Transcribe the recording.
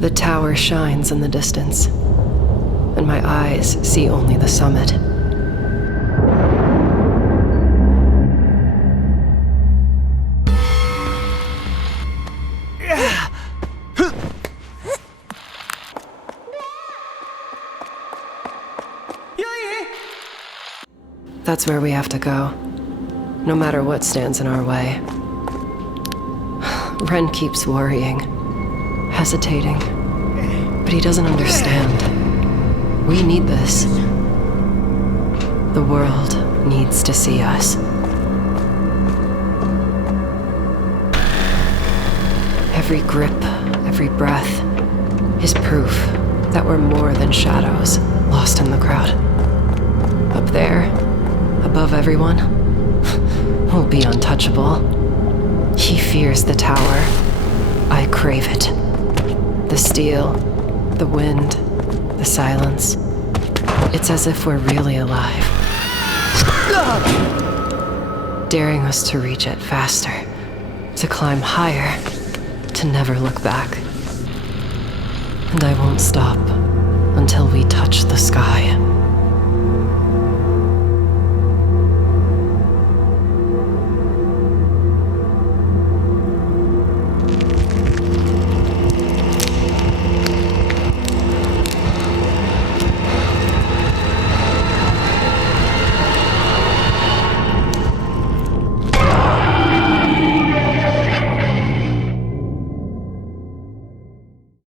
The tower shines in the distance, and my eyes see only the summit. That's where we have to go, no matter what stands in our way. Ren keeps worrying, hesitating, but he doesn't understand. We need this. The world needs to see us. Every grip, every breath is proof that we're more than shadows lost in the crowd. Up there, above everyone, we'll be untouchable. He fears the tower. I crave it. The steel, the wind, the silence. It's as if we're really alive. Daring us to reach it faster, to climb higher, to never look back. And I won't stop until we touch the sky.